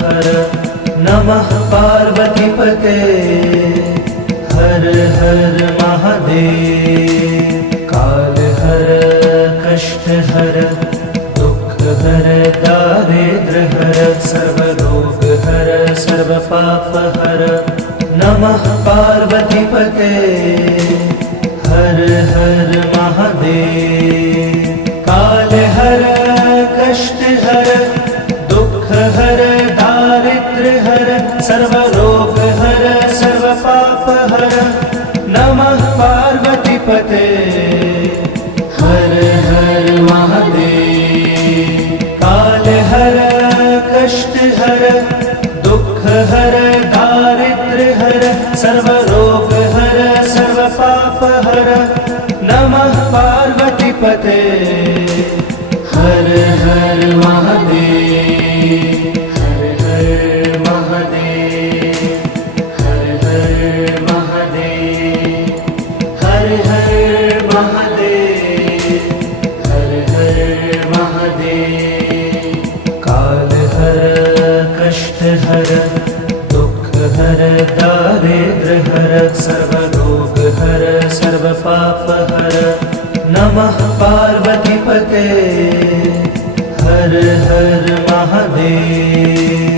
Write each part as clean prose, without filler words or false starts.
हर नमः पार्वतीपते हर हर महादेव। काल हर कष्ट हर दुख हर दारिद्र हर सर्व रोग हर सर्व पाप हर नमः पार्वतीपते हर हर महादेव। काल हर कष्ट हर दुख हर दारिद्र हर सर्व रोग हर सर्व पाप हर नमः पार्वतीपते हर हर महादेव। काल हर कष्ट हर दुख हर दारिद्र हर सर्व रोग हर सर्व पाप हर नमः पार्वतीपते हर हर महादेव। हर हर महादेव हर हर महादेव हर हर महादेव हर हर महादेव। काल हर कष्ट हर दुख हर दारिद्र हर सर्व रोग हर सर्व पाप हर नमः पार्वतीपते हर हर महादेव।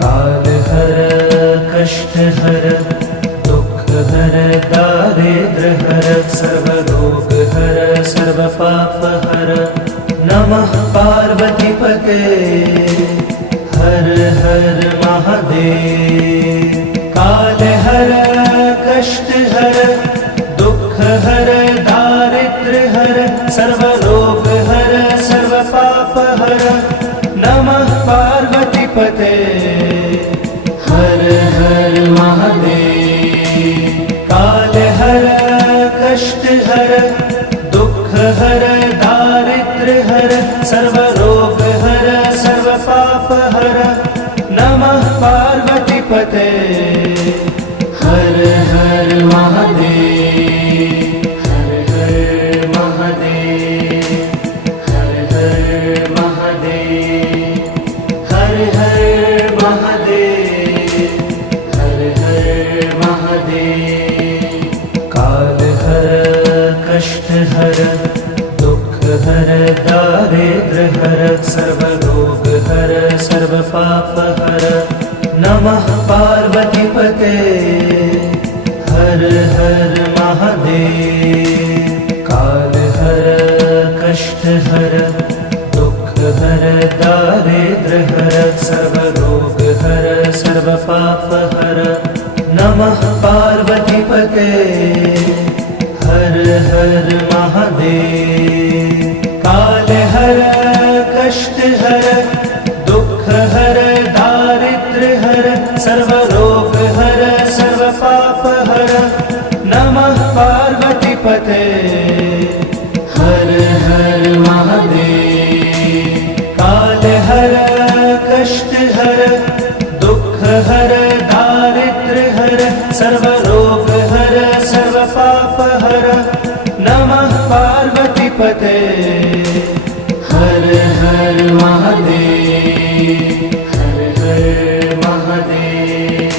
काल हर कष्ट हर दुख हर दारिद्र हर सर्व रोग हर सर्व पाप हर नमः पार्वतीपते हर हर महादेव। काल हर कष्ट हर दुख हर दारिद्र हर सर्व रोग हर सर्व पाप हर नमः पार्वतीपते हर हर महादेव। काल हर कष्ट हर दुख हर दारिद्र हर सर्व रोग हर सर्व पाप हर नमः पार्वतीपते हर हर महादेव। हर हर महादेव हर हर महादेव हर हर महादेव हर हर महादेव। काल हर कष्ट हर दुख हर दारिद्र हर सर्व रोग हर सर्व पाप हर नमः पार्वतीपते हर हर महादेव। काल हर कष्ट हर दुख हर दारिद्र हर सर्व रोग हर सर्व पाप हर नमः पार्वतीपते हर हर महादेव। काल हर कष्ट हर दुख हर दारिद्र हर सर्व रोग हर सर्व पाप हर नमः पार्वतीपते हर हर महादेव। काल हर कष्ट हर दुख हर दारिद्र हर सर्व रोग हर सर्व पाप हर नमः पार्वतीपते हर हर महादेव। हर हर महादेव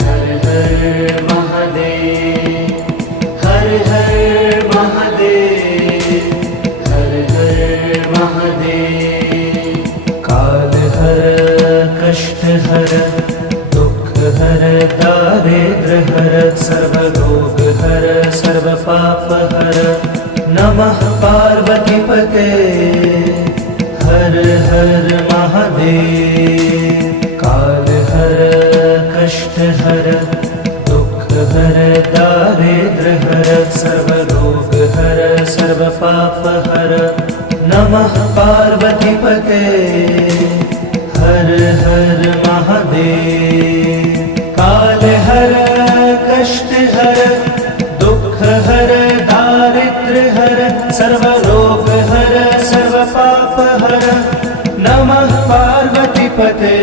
हर हर महादेव हर हर महादेव हर हर महादेव। काल हर कष्ट हर दुख हर दारिद्र हर सर्व रोग हर सर्व पाप हर नमः पार्वतीपते हर हर महादेव। काल हर कष्ट हर दुख हर दारिद्र हर सर्व रोग हर सर्व पाप हर नमः पार्वतीपते हर हर महादेव। काल हर कष्ट हर दुख हर दारिद्र हर सर्व रोग हर सर्व पाप हर नमः पार्वतीपते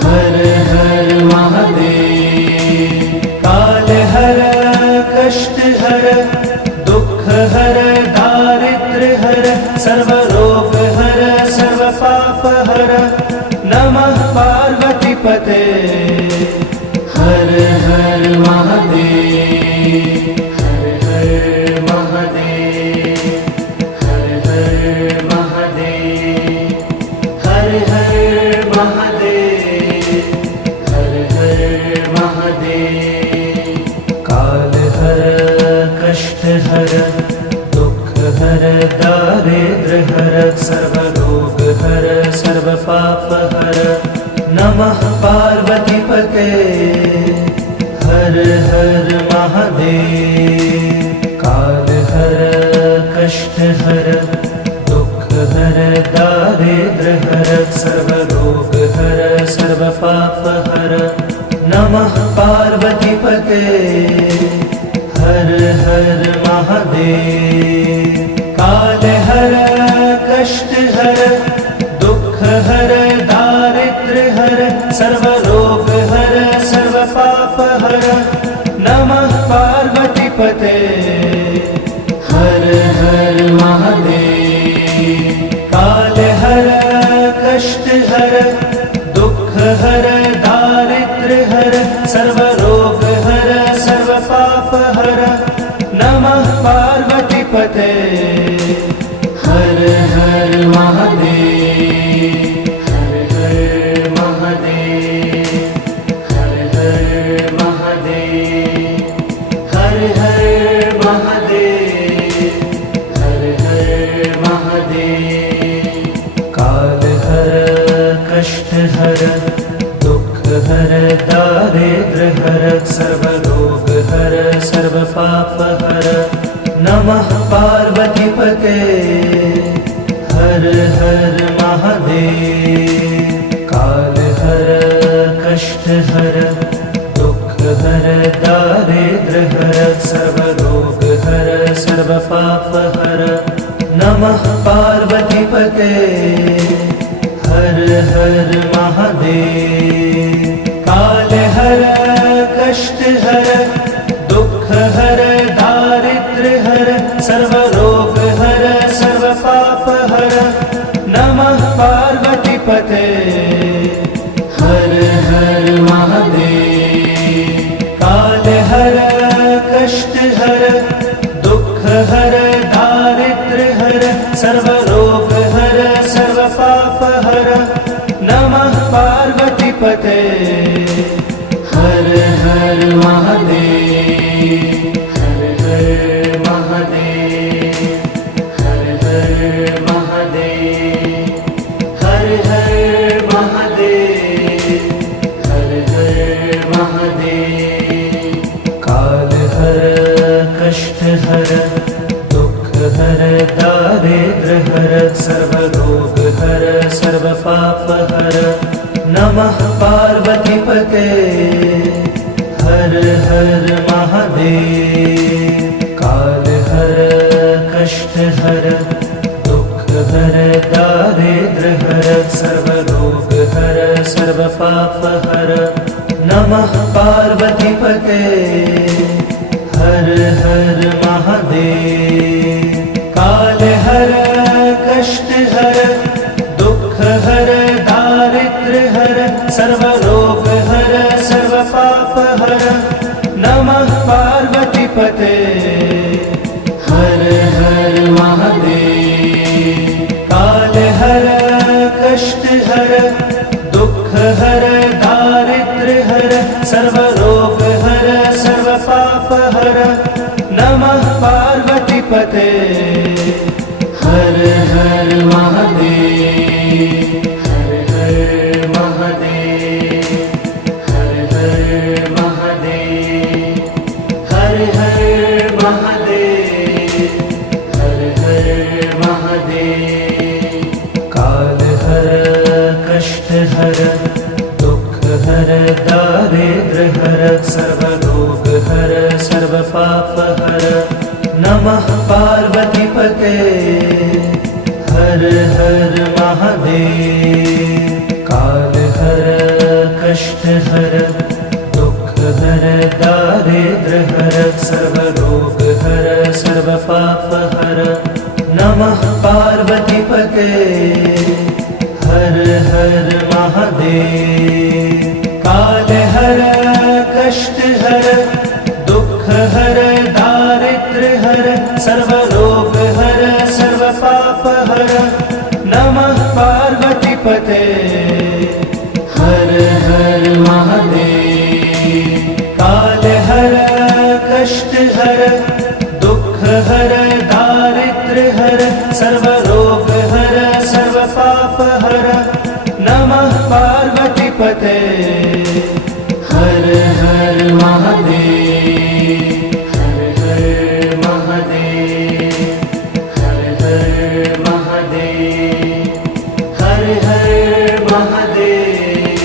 हर हर महादेव। काल हर कष्ट हर दुख हर दारिद्र हर सर्व रोग हर सर्व पाप हर नमः पार्वतीपते हर हर महादेव हर हर महादेव हर हर महादेव हर हर महादेव हर हर महादेव काल हर कष्ट हर दुख हर दारिद्र हर सर्वरोग हर सर्व पाप हर नमः पार्वतीपते हर हर महादेव काल हर कष्ट हर दुख हर दारिद्र हर सर्वरोग हर सर्व पाप हर नमः पार्वतीपते हर हर महादेव काल हर कष्ट हर दुख हर दारिद्र हर सर्वरोग हर सर्व पाप हर नमः पार्वतीपते हर हर महादेव काल हर कष्ट हर दुख हर दारिद्र हर सर्वरोग हर सर्व पाप हर नमः पार्वतीपते हर हर महादेव हर हर महादेव हर हर महादेव हर हर महादेव हर हर महादेव काल हर कष्ट हर दुख हर दारिद्र हर सर्वरोग हर सर्व पाप हर नमः पार्वतीपते हर हर महादेव काल हर कष्ट हर दुख हर दारिद्र हर सर्वरोग हर सर्व पाप हर नमः पार्वतीपते हर हर महादेव काल हर कष्ट हर दुख हर दारिद्र हर सर्वरोग हर सर्व पाप हर नमः पार्वतीपते हर हर महादेव काल हर कष्ट हर दुख हर दारिद्र हर सर्वरोग हर सर्व पाप हर नमः पार्वतीपते हर हर महादेव हर हर महादेव हर हर महादेव हर हर महादेव हर हर महादेव काल हर कष्ट हर दुख हर दारिद्र हर सर्वरोग हर सर्व पाप हर नमः पार्वतीपते हर हर महादेव काल हर कष्ट हर दुख हर दारिद्र हर सर्वरोग हर सर्व पाप हर नमः पार्वतीपते हर हर महादेव काल हर कष्ट हर दुख हर दारिद्र हर सर्वरोग हर सर्व पाप हर नमः पार्वतीपते हर हर महादेव काल हर कष्ट हर दुख हर दारिद्र हर सर्वरोग हर सर्व पाप हर नमः पार्वतीपते हर हर महादेव हर हर महादेव हर हर महादेव हर हर महादेव हर हर महादेव काल हर कष्ट हर दुख हर दारिद्र हर सर्वरोग हर सर्व पाप हर नमः पार्वतीपते हर हर महादेव काल हर कष्ट हर दुख हर दारिद्र हर सर्वरोग हर सर्व पाप हर नमः पार्वतीपते हर हर महादेव। पार्वतीपते हर हर महादेव हर हर महादेव हर हर महादेव हर हर महादेव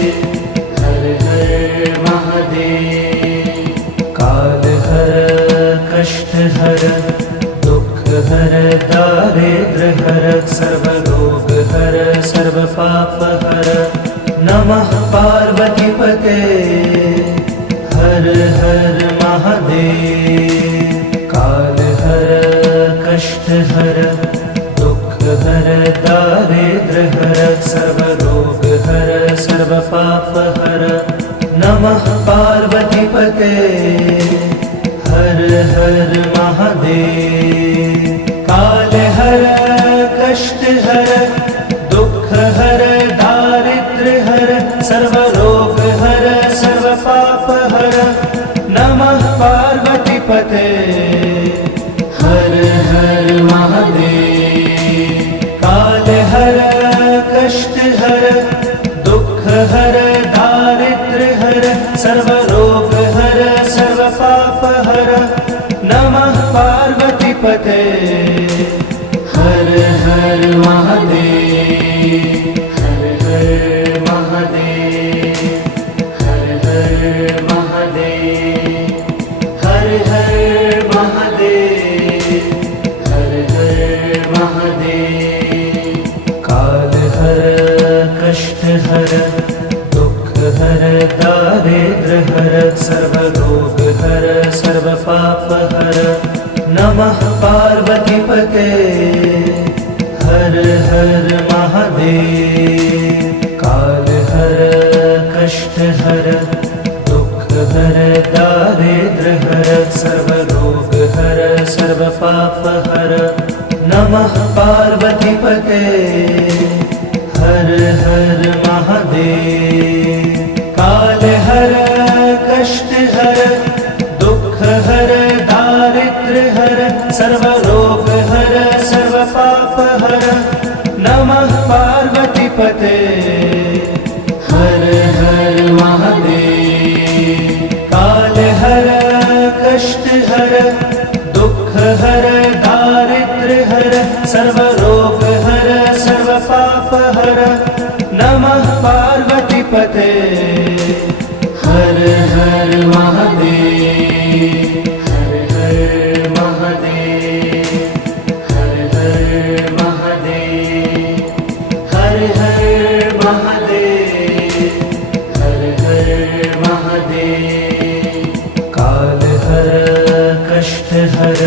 हर हर महादेव काल हर कष्ट हर दुख हर दारिद्र हर सर्वरोग हर सर्व पाप हर नमः पार्वतीपते हर हर महादेव काल हर कष्ट हर दुख हर दारिद्र हर सर्वरोग हर सर्व पाप हर नमः पार्वतीपते हर हर महादेव काल हर कष्ट हर दुख हर दारिद्र हर सर्वरोग हर सर्व पाप हर नमः पार्वतीपते हर हर महादेव काल हर कष्ट हर दुख हर दारिद्र हर सर्वरोग हर सर्व पाप हर नमः पार्वतीपते हर हर महादेव हर हर महादेव हर हर महादेव हर हर महादेव हर हर महादेव काल हर कष्ट हर दुख हर दारिद्र हर सर्वरोग हर सर्व पाप हर नमः पार्वतीपते हर हर महादेव काल हर कष्ट हर दुख हर दारिद्र हर सर्वरोग हर सर्व पाप हर नमः पार्वतीपते हर हर महादेव काल हर कष्ट हर दुख हर दारिद्र हर सर्वरोग हर सर्व पाप हर नमः पार्वतीपते हर हर महादेव काल हर कष्ट हर दुख हर दारिद्र हर सर्वरोग हर सर्व पाप हर नमः पार्वतीपते हर हर महादेव हर हर महादेव हर हर महादेव हर हर महादेव हर हर महादेव काल हर कष्ट हर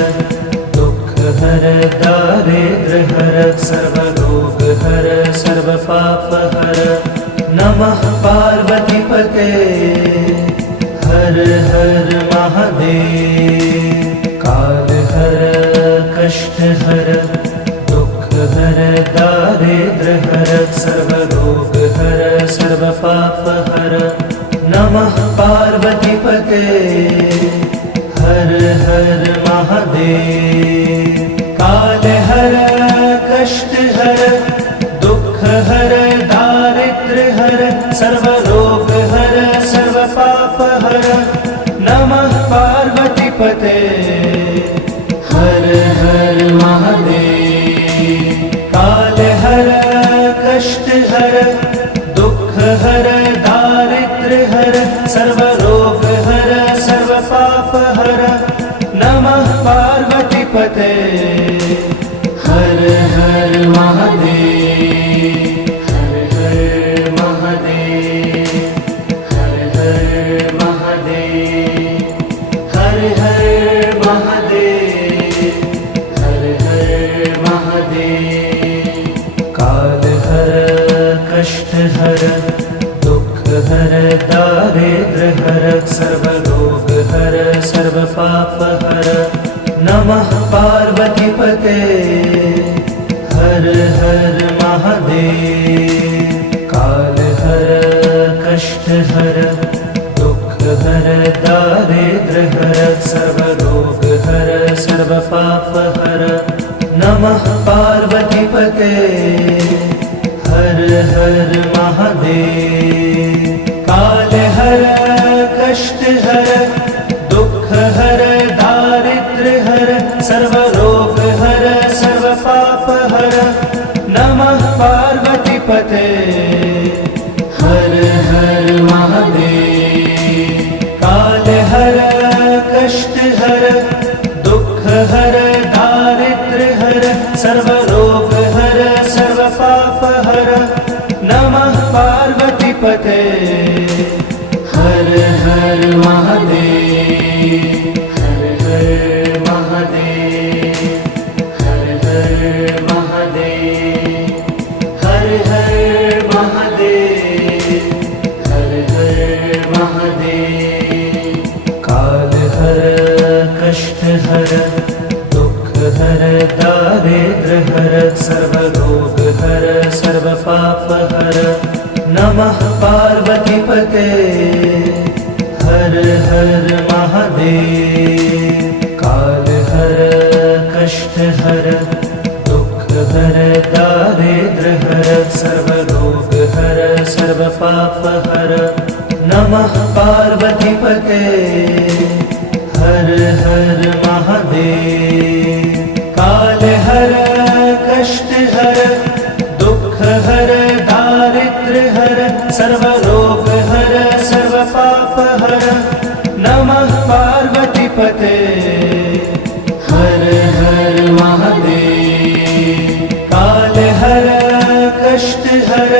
दुख हर दारिद्र हर सर्वरोग हर सर्व पाप हर नमः पार्वतीपते हर हर महादेव काल हर कष्ट हर दुख हर दारिद्र हर सर्वरोग हर सर्व पाप हर नमः पार्वतीपते हर हर महादेव काल हर कष्ट हर दुख हर दारिद्र हर सर्वरोग हर सर्व पाप हर नमः पार्वतीपते हर हर महादेव काल हर कष्ट हर दुख हर दारिद्र हर सर्वरोग हर सर्व पाप हर नमः पार्वतीपते हर हर महादेव हर हर महादेव हर हर महादेव हर हर महादेव हर हर महादेव काल हर कष्ट हर दुख हर दारिद्र हर सर्वरोग हर सर्व पाप हर नमः पार्वतीपते हर हर महादेव काल हर कष्ट हर दुख हर दारिद्र हर सर्वरोग हर सर्व पाप हर नमः पार्वतीपते हर हर महादेव पते। हर हर महादेव, हर हर महादेव, हर हर महादेव, हर हर महादेव, हर हर महादेव। काल हर कष्ट हर दुख हर दारिद्र हर सर्व रोग हर सर्व पाप हर। नमः पार्वती पते। हर हर महादेव। काल हर कष्ट हर दुख हर दारिद्र हर सर्व रोग हर सर्व पाप हर। नमः पार्वती पते। हर हर महादेव। काल हर कष्ट हर दुख हर दारिद्र हर सर्व रोग हर सर्व पाप हर। नमः पार्वती पते। हर हर महादेव। काल हर कष्ट हर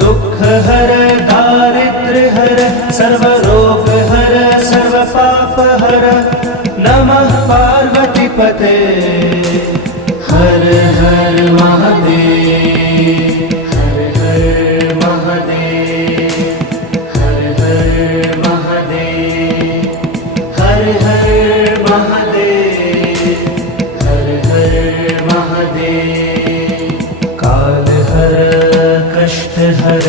दुख हर दारिद्र हर सर्व रोग हर सर्व पाप हर। नमः पार्वती पते। हर हर महादेव। हर हर महादेव, हर हर महादेव, हर हर महादेव, हर हर महादेव। काल हर कष्ट हर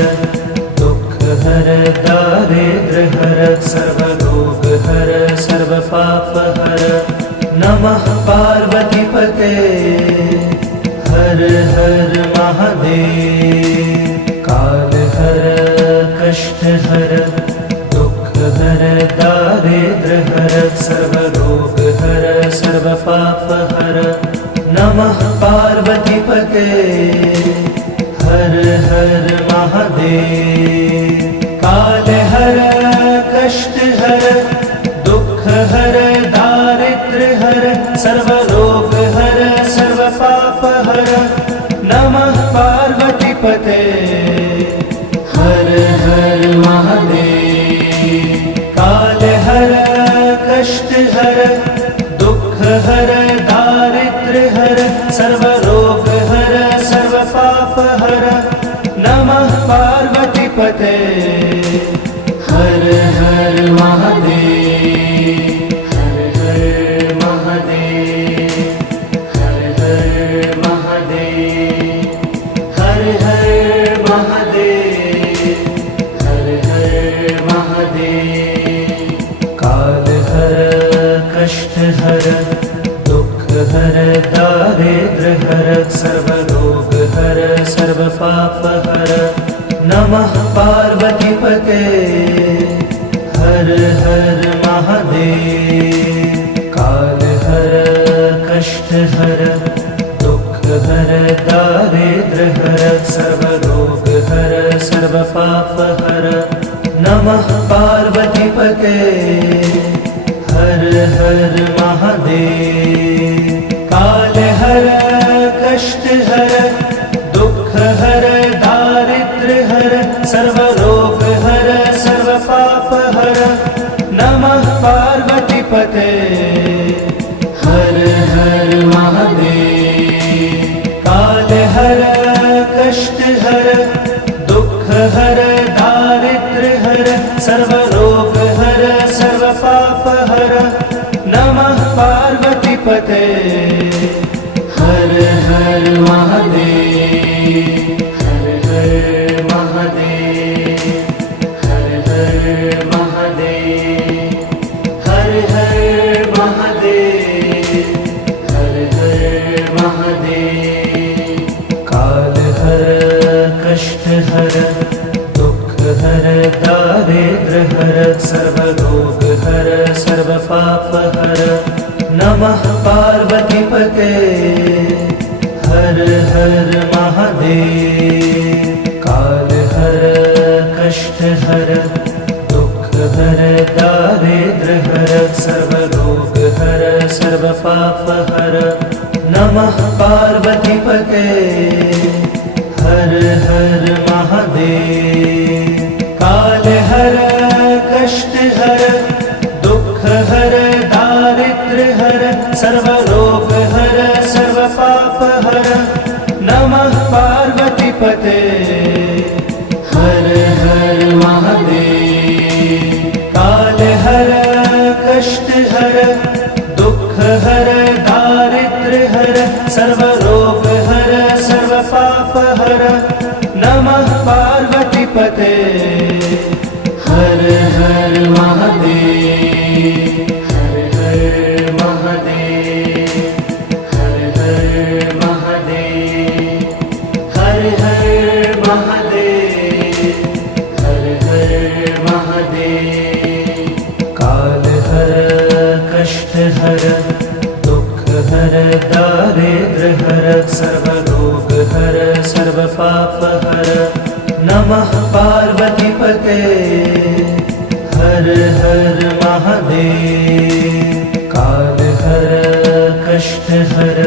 दुख हर दारिद्र हर सर्व रोग हर सर्व पाप हर। नमः पार्वती पते। हर हर महादेव। काल हर कष्ट हर दुख हर दारिद्र हर सर्व रोग हर सर्व पाप हर। नमः पार्वती पते। हर हर महादेव। काल हर कष्ट हर दुख हर दारिद्र हर सर्व रोग हर सर्व पाप हर। नमः पार्वती पते। हर हर महादेव। काल हर कष्ट हर दुख हर दारिद्र हर सर्व रोग हर सर्व पाप हर। नमः पार्वती पते। हर हर महादेव। हर हर महादेव, हर हर महादेव, हर हर महादेव, हर हर महादेव। काल हर कष्ट हर दुख हर दारिद्र हर सर्व रोग हर सर्व पाप हर। नमः पार्वती पते। हर हर महादेव। काल हर कष्ट हर दुख हर दारिद्र हर सर्व रोग हर सर्व पाप हर। नमः पार्वती पते। हर हर महादेव। काल हर कष्ट हर दुख हर दारिद्र हर सर्व रोग हर सर्व पाप हर। नमः पार्वती पते। हर हर महादेव। काल हर कष्ट हर दुख हर दारिद्र हर सर्व रोग हर सर्व पाप हर। नमः पार्वती पते। हर हर महादेव। हर हर महादेव, हर हर महादेव, हर हर महादेव, हर हर महादेव। काल हर कष्ट हर दुख हर दारिद्र हर सर्व रोग हर सर्व पाप हर। नमः पार्वती पते। हर हर महादेव। काल हर कष्ट हर दुख हर दारिद्र हर सर्व रोग हर सर्व पाप हर। नमः पार्वती पते। हर हर महादेव। हर हर महादेव। काल हर कष्ट हर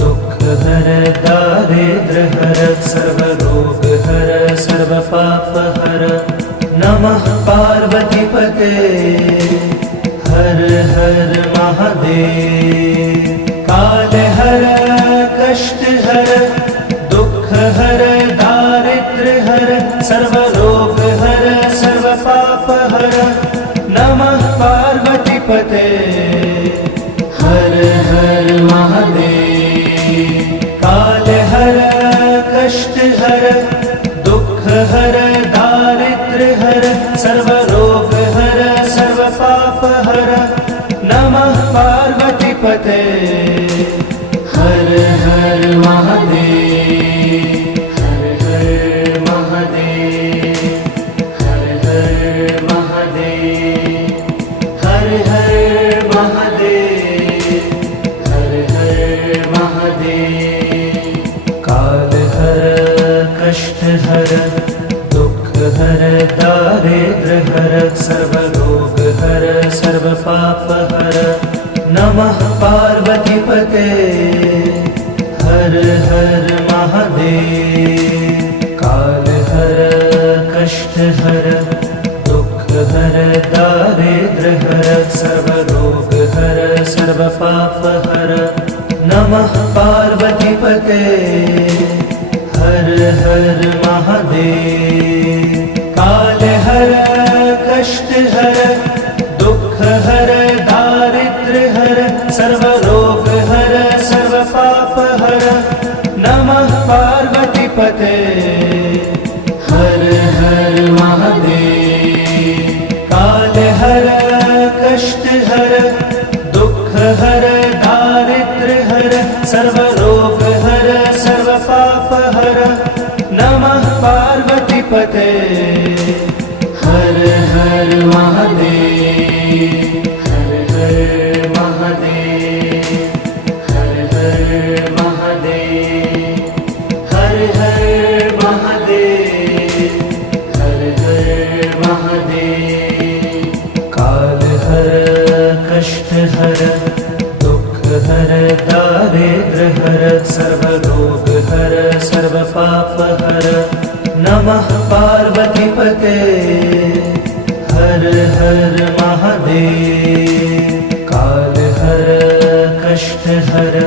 दुख हर दारिद्र हर सर्व रोग हर सर्व पाप हर नमः पार्वती पते। हर हर महादेव। काल हर कष्ट हर दुख हर दारिद्र हर सर्व रोग हर सर्व पाप हर नमः पार्वती पते। हर हर महादेव। काल हर कष्ट हर दुख हर दारिद्र हर सर्व रोग हर सर्व पाप हर नमः पार्वती पते। हर हर महादेव। हर हर महादेव। हर हर महादेव। हर हर महादेव। हर हर महादेव। काल हर कष्ट हर दुख हर दारिद्र हर सर्व रोग हर सर्व पाप हर नमः पार्वती पते। हर हर महादेव। काल हर कष्ट हर दुख हर दारिद्र हर सर्व रोग हर सर्व पाप हर नमः पार्वती पते। हर हर महादेव। काल हर कष्ट हर दुख हर दारिद्र हर सर्व रोग हर सर्व पाप हर नमः पार्वती पते। हर हर महादेव। काल हर कष्ट हर दुख हर दारिद्र हर सर्व रोग हर सर्व पाप हर नमः पार्वती पते। हर हर महादेव। हर हर महादेव। हर हर महादेव। हर हर महादेव। हर हर महादेव। काल हर कष्ट हर दुख हर दारिद्र हर सर्व रोग हर सर्व पाप हर नमः पार्वती पते। हर हर महादेव। काल हर कष्ट हर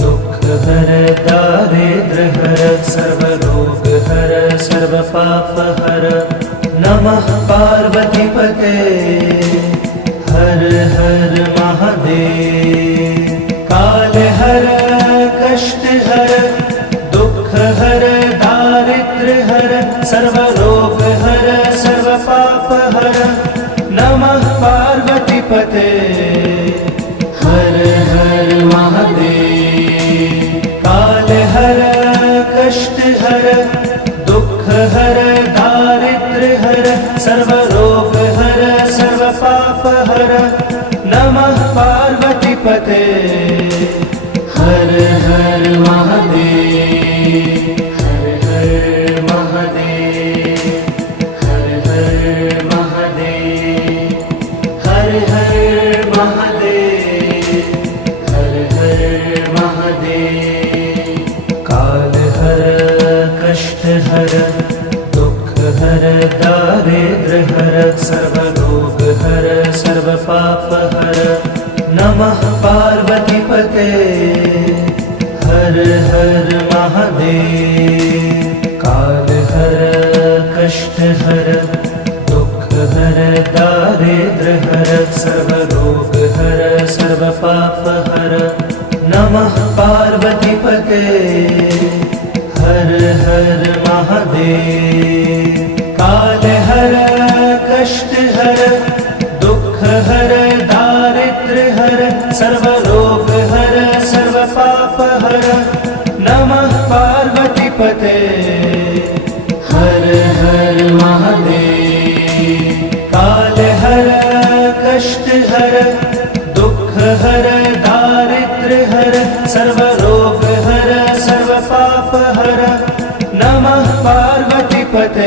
दुख हर दारिद्र हर सर्व रोग हर सर्व पाप हर नमः पार्वती पते। हर हर महादेव। काल हर कष्ट हर दुख हर दारिद्र हर सर्व रोग हर सर्व पाप हर नमः पार्वती पते। हर हर महादेव। काल हर कष्ट हर दुख हर दारिद्र हर सर्व रोग हर सर्व पाप हर नमः पार्वती पते। हर हर महादेव। हर हर महादेव। हर हर महादेव। हर हर महादेव। हर हर महादेव। काल हर कष्ट हर दुख हर दारिद्र हर सर्व रोग हर सर्व पाप हर नमः पार्वती पते। हर हर महादेव। काल हर कष्ट हर दुख हर दारिद्र हर सर्व रोग हर सर्व पाप हर नमः पार्वती पते। हर हर महादेव। काल हर कष्ट हर दुख हर दारिद्र हर सर्व रोग हर सर्व पाप हर नमः पार्वती पते। हर हर महादेव। काल हर कष्ट हर दुख हर दारिद्र हर सर्व रोग हर सर्व पाप हर नमः पार्वती पते।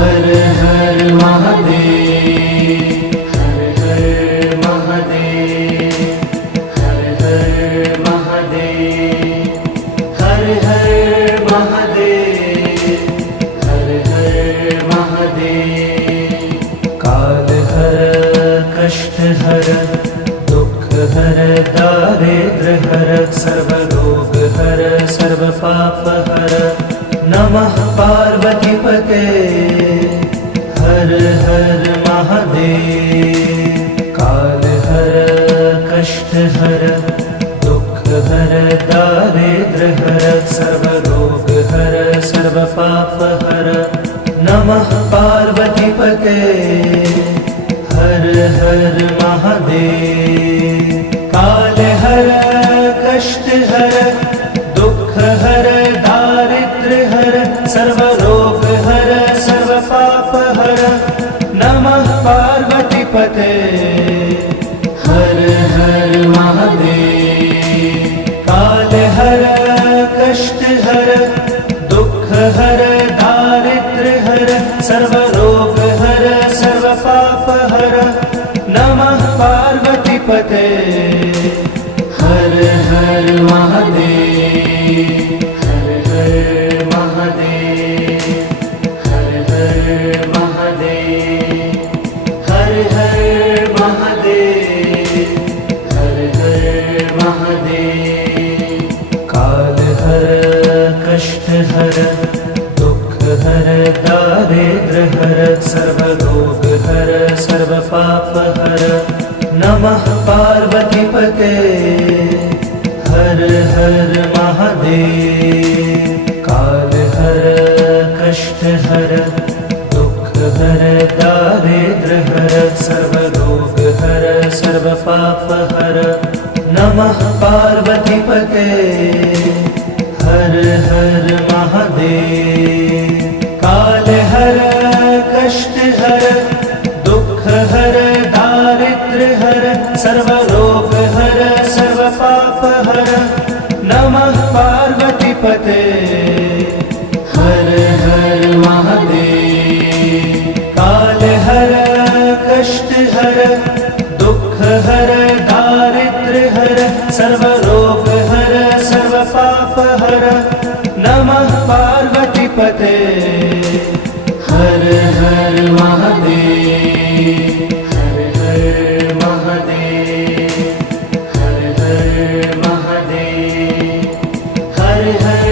हर हर महादेव, हर हर महादेव, हर हर महादेव, हर हर महादेव, हर हर महादेव। काल हर कष्ट हर दुख हर दारिद्र हर सर्वरोग हर सर्व पाप हर नमः पार्वती पते हर हर महादेव। काल हर कष्ट हर दुख हर दारिद्र हर सर्वरोग हर सर्व पाप हर नमः पार्वती पते हर हर महादेव। काल हर कष्ट हर दुख हर दारिद्र हर सर्वरोग हर सर्व पाप हर नमः पार्वती पते हर हर महादेव। काल हर कष्ट हर दुख हर दारिद्र हर सर्वरोग हर सर्व पाप हर नमः पार्वती पते हर हर महादेव, हर हर महादेव, हर हर महादेव, हर हर महादेव, हर हर महादेव। काल हर कष्ट हर दुख हर दारिद्र हर सर्वरोग हर सर्व पाप हर नमः पार्वती पते हर हर महादेव। काल हर कष्ट हर दुख हर दारिद्र हर सर्वरोग हर सर्व पाप हर नमः पार्वती पते हर हर महादेव। काल हर कष्ट हर दुख हर दारिद्र हर सर्वरोग हर सर्व पाप हर नमः पार्वती पते हर हर महादेव। काल हर कष्ट हर दुख हर दारिद्र हर सर्वरोग हर सर्व पाप हर नमः पार्वती पते हर हर महादेव, हर हर महादेव, हर हर महादेव, हर हर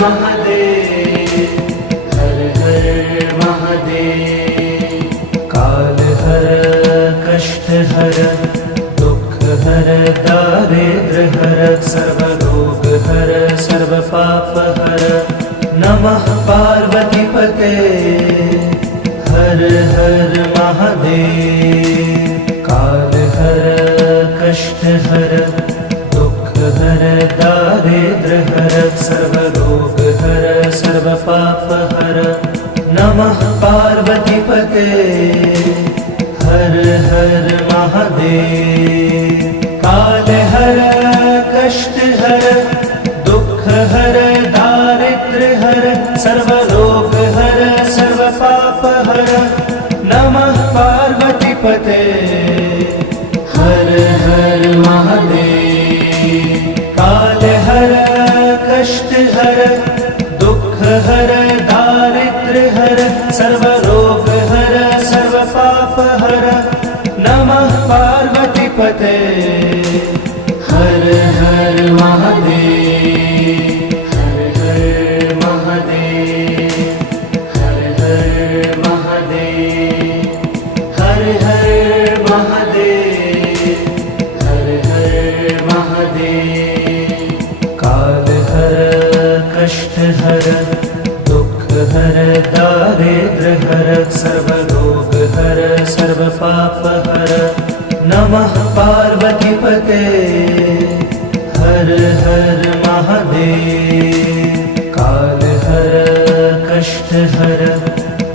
महादेव, हर हर महादेव। काल हर कष्ट हर दुख हर दारिद्र हर सर्वरोग हर सर्व पाप हर नमः पार्वती पते हर हर महादेव। काल हर कष्ट हर दुख हर दारिद्र हर सर्वरोग हर सर्व पाप हर नमः पार्वती पते हर हर महादेव। काल हर कष्ट हर दुख हर दारिद्र हर सर्वरोग हर सर्व पाप हर नमः पार्वती पते हर हर महादेव। काल हर कष्ट हर दुख हर दारिद्र हर सर्वरोग हर सर्व पाप हर नमः पार्वती पते हर हर महादेव, हर हर महादेव, हर हर महादेव, हर हर महादेव, हर हर महादेव। काल हर कष्ट हर दुख हर दारिद्र हर सर्वरोग हर सर्व पाप हर नमः पार्वती पते हर हर महादेव। काल हर कष्ट हर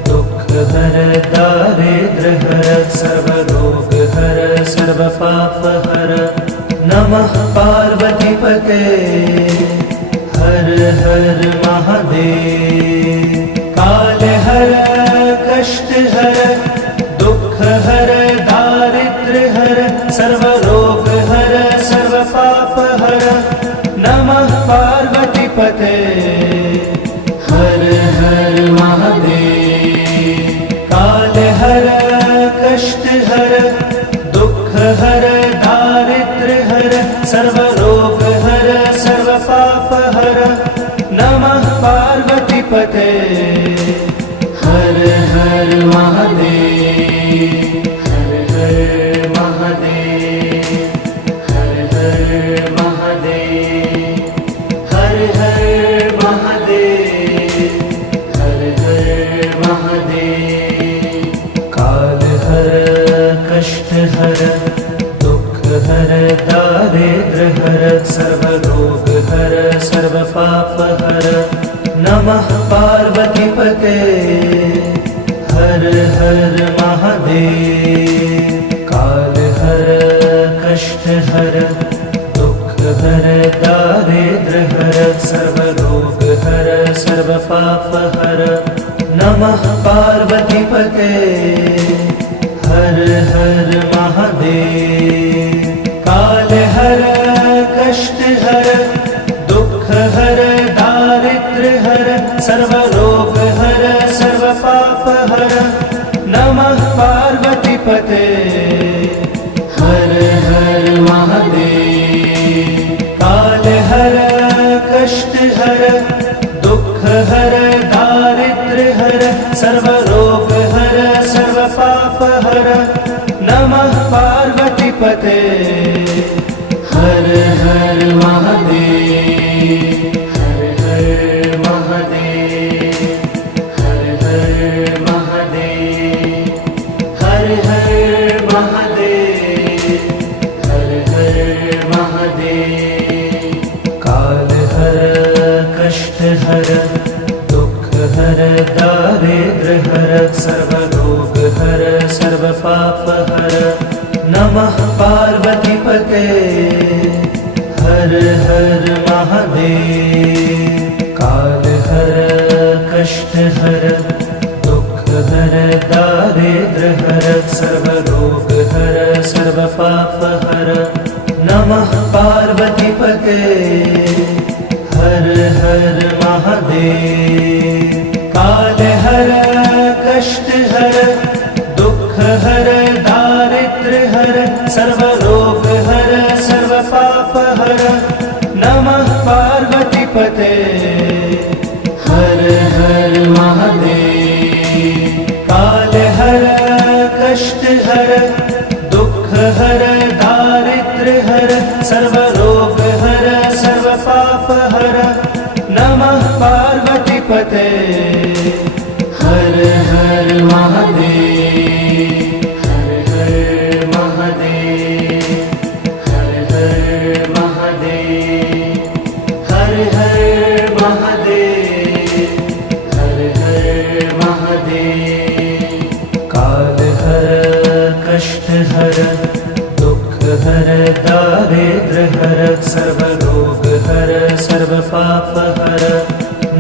दुख हर दारिद्र हर सर्वरोग हर सर्व पाप हर नमः पार्वती पते हर हर महादेव। काल हर कष्ट हर दुख हर दारिद्र्य हर सर्व रोग हर सर्व पाप हर नमः पार्वती पते हर हर महादेव। काल हर कष्ट हर दुख हर दारिद्र्य हर सर्व रोग हर सर्व पाप हर नमः पार्वती पते हर हर महादेव। हर हर महादेव हर हर महादेव हर हर महादेव हर हर महादेव। काल हर कष्ट हर दुख हर दारिद्र्य हर सर्व रोग हर सर्व पाप हर नमः पार्वती पते हर हर महादेव। काल हर कष्ट हर दुख हर दारिद्र्य हर सर्व रोग हर सर्व पाप हर नमः पार्वती पते हर हर महादेव। काल हर कष्ट हर दुख हर दारिद्र्य हर सर्व रोग हर सर्व पाप हर नमः पार्वती पते हर हर महादेव। काल हर कष्ट हर दुख हर दारिद्र्य हर सर्व रोग हर सर्व पाप हर नमः पार्वती पते हर हर महादेव। हर हर महादेव हर हर महादेव हर हर महादेव हर हर महादेव। काल हर कष्ट हर दुख हर दारिद्र्य हर सर्व रोग हर सर्व पाप हर नमः पार्वती पते हर हर महादेव। काल हर कष्ट हर दुख हर दारिद्र्य हर सर्व रोग हर सर्व पाप हर नमः पार्वती पते हर हर महादेव। काल हर कष्ट हर दुख हर दारिद्र्य हर सर्व रोग हर सर्व पाप हर नमः पार्वती पते हर हर महादेव। काल हर कष्ट हर दुख हर दारिद्र्य हर सर्व रोग हर सर्व पाप हर नमः पार्वती पते हर हर महादेव। हर हर महादेव हर हर महादेव हर हर महादेव हर हर महादेव। काल हर कष्ट हर दुख हर दारिद्र्य हर सर्व रोग हर सर्व पाप हर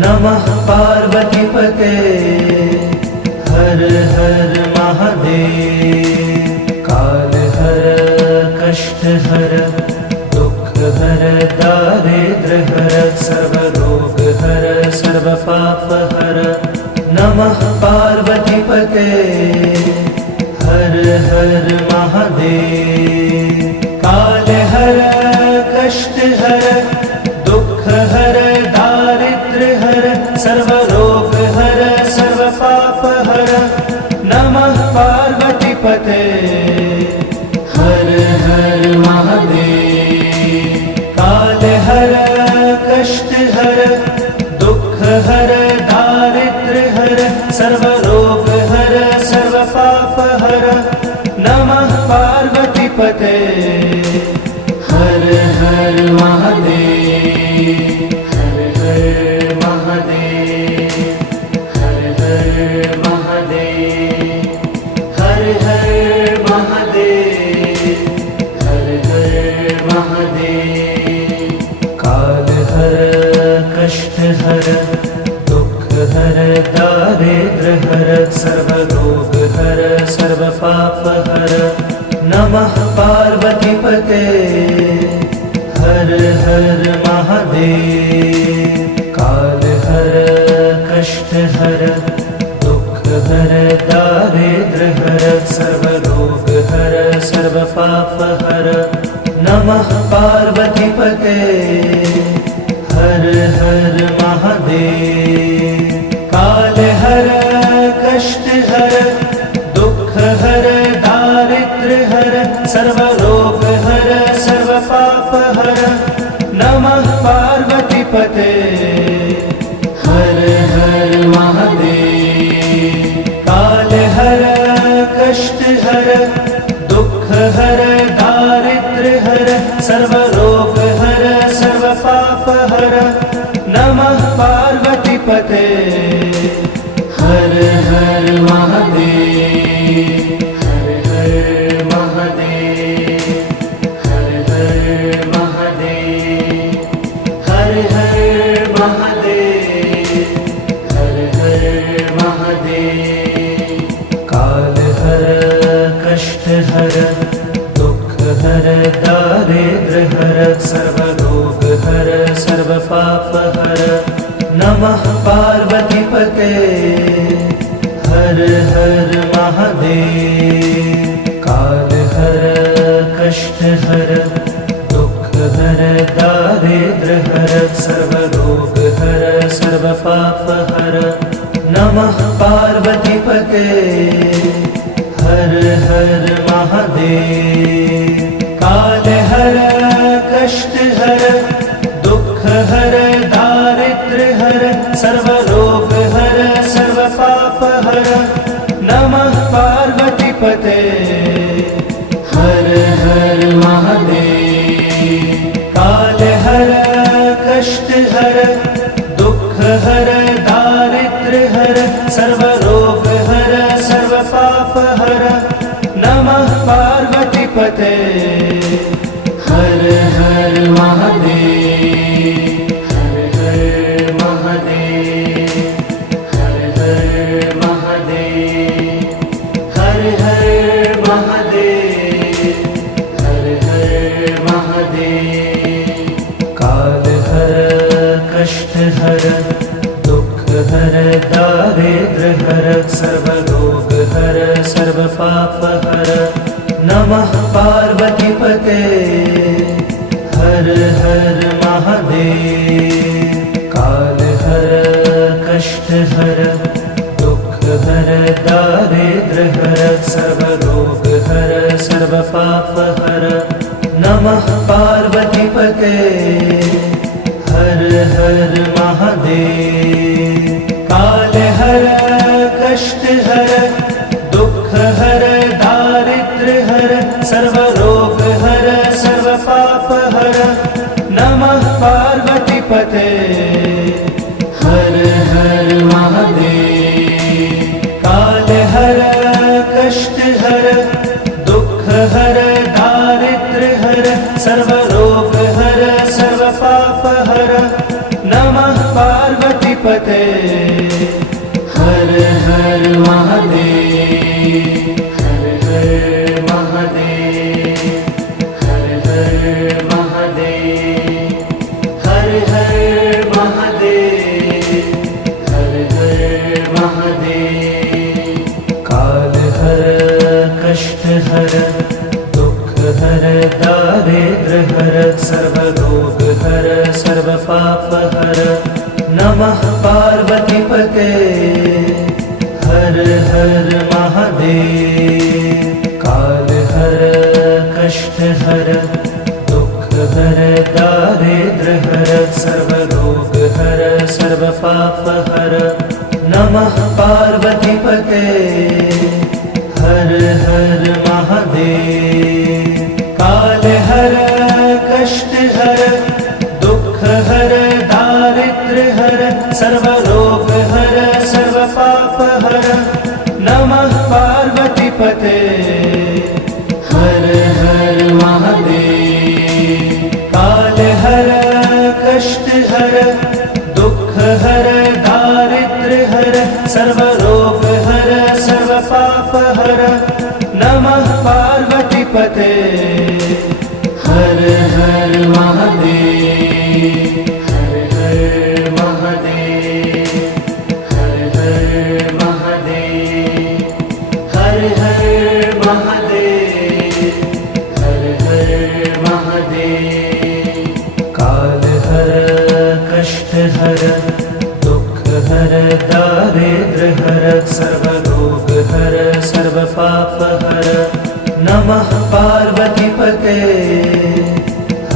नमः पार्वती पते हर हर महादेव। काल हर कष्ट हर दुख हर दारिद्र्य हर सर्व रोग हर सर्व पाप हर नमः पार्वती पते हर हर महादेव। काल हर कष्ट हर दुख हर दारिद्र्य हर सर्व रोग हर सर्व पाप हर नमः पार्वती पते हर हर महादेव। काल हर कष्ट हर दुख हर दारिद्र्य हर सर्व रोग हर सर्व पाप हर नमः पार्वती पते हर हर महादेव। हर हर महादेव हर हर महादेव हर हर महादेव हर हर महादेव। काल हर कष्ट हर दुख हर दारिद्र्य हर हर सर्वरोग हर सर्वपाप हर नमः पार्वतीपते हर हर महादेव। काल हर कष्ट हर दुख हर दारिद्र हर सर्वरोग हर सर्वपाप हर नमः पार्वतीपते हर हर महादेव। काल हर कष्ट हर दुख हर दारिद्र हर सर्वरोग हर सर्वपाप हर नमः पार्वतीपते हर हर महादेव। काल हर कष्ट हर दुख हर दारिद्र हर सर्वरोग हर सर्वपाप हर नमः पार्वतीपते हर हर महादेव। हर हर महादेव हर हर महादेव हर हर महादेव हर हर महादेव। काल हर कष्ट हर दुख हर दारिद्र हर सर्वरोग हर सर्वपाप हर नमः पार्वतीपते हर हर महादेव। काल हर कष्ट हर दुख हर दारिद्र हर सर्वरोग हर सर्वपाप हर नमः पार्वतीपते हर हर महादेव। काल हर कष्ट हर दुख हर दारिद्र हर सर्वरोग हर सर्वपाप हर नमः पार्वतीपते हर हर महादेव। काल हर कष्ट हर दुख हर दारिद्र हर सर्वरोग हर सर्वपाप हर नमः पार्वतीपते हर हर महादेव। हर हर महादेव हर हर महादेव हर हर महादेव हर हर महादेव। काल हर कष्ट हर दुख हर दारिद्र हर सर्वरोग हर सर्वपाप हर नमः पार्वतीपते हर हर महादेव। काल हर कष्ट हर दुख हर दारिद्र हर सर्वरोग हर सर्वपाप हर नमः पार्वतीपते हर हर महादेव। काल हर कष्ट हर दुख हर दारिद्र हर सर्वरोग हर सर्वपाप हर नमः पार्वतीपते हर हर महादेव। काल हर कष्ट हर दुख हर दारिद्र हर सर्वरोग हर सर्वपाप हर नमः पार्वतीपते हर हर महादेव। हर हर महादेव हर हर महादेव हर हर महादेव हर हर महादेव। काल हर कष्ट हर दुख हर दारिद्र हर सर्वरोग हर सर्वपाप हर नमः पार्वतीपते हर हर महादेव। काल हर कष्ट हर दुख हर दारिद्र हर सर्वरोग हर सर्वपाप हर नमः पार्वतीपते हर हर महादेव। काल हर कष्ट हर दुख हर दारिद्र हर सर्वरोग हर सर्वपाप हर नमः पार्वतीपते हर हर महादेव। काल हर कष्ट हर दुख हर दारिद्र हर सर्वरोग हर सर्वपापहर नमः पार्वतीपते हर हर महादेव हर हर महादेव हर हर महादेव हर हर महादेव हर हर महादेव काल हर कष्ट हर दुख हर दारिद्र हर सर्वरोग हर सर्वपाप हर नमः पार्वतीपते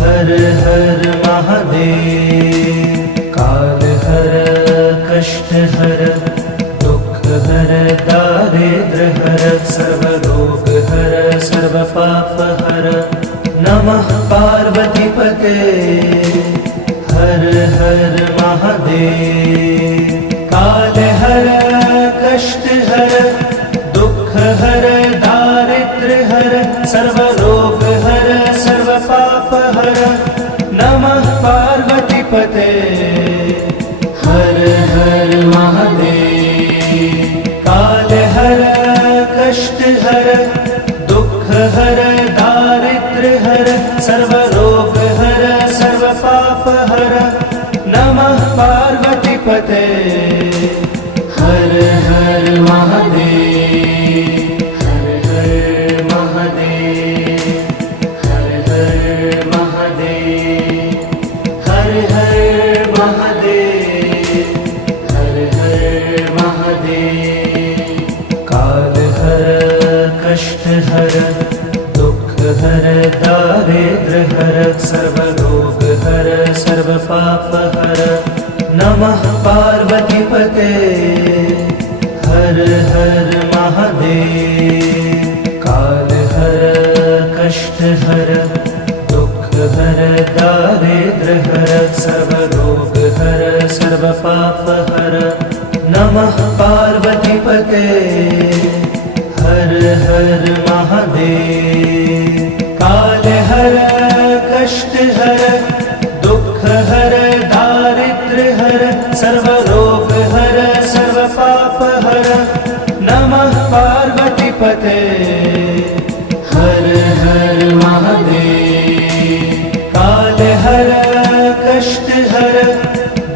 हर हर महादेव काल हर कष्ट हर दुख हर दारिद्र हर सर्वरोग हर सर्वपाप हर नमः पार्वतीपते हर हर महादेव काल हर कष्ट हर दुख हर दारिद्र हर सर्वरोग हर सर्वपाप हर नमः पार्वतीपते हर हर महादेव काल हर कष्ट हर दुख हर दारिद्र हर सर्वरोग हर सर्वपाप हर नमः पार्वतीपते हर हर महादेव हर हर महादेव हर हर महादेव हर हर महादेव हर हर महादेव काल हर कष्ट हर दुख हर दारिद्र हर सर्वरोग हर सर्वपाप हर नमः पार्वतीपते हर हर महादेव काल हर कष्ट हर दुख हर दारिद्र हर सर्वरोग हर सर्वपाप हर नमः पार्वतीपते हर हर महादेव काल हर कष्ट हर दुख हर दारिद्र हर सर्वरोग हर सर्वपाप हर नमः पार्वतीपते हर हर महादेव काल हर कष्ट हर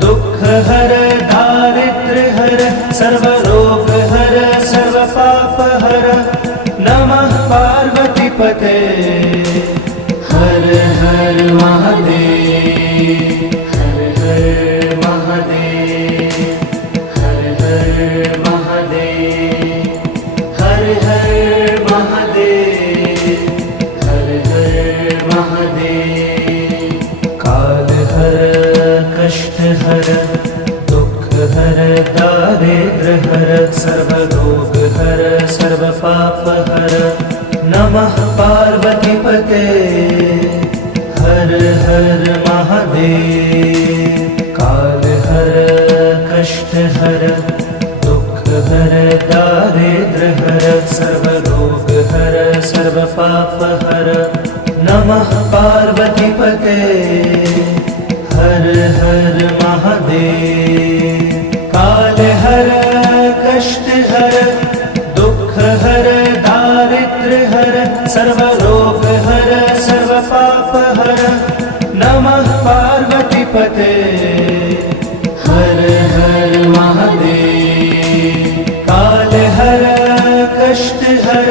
दुख हर दारिद्र हर सर्वरोग हर सर्वपाप हर नमः पार्वतीपते हर हर महादेव हर हर महादेव हर हर महादेव हर हर महादेव हर हर महादेव काल हर कष्ट हर दुख हर दारिद्र हर सर्वरोग हर सर्वपाप हर नमः पार्वतीपते हर हर महादेव काल हर कष्ट हर दुख हर दारिद्र हर सर्वरोग हर सर्वपाप हर नमः पार्वतीपते हर हर महादेव काल हर कष्ट हर दुख हर दारिद्र हर सर्वरोग हर सर्वपाप हर नमः पार्वतीपते हर हर महादेव काल हर कष्ट हर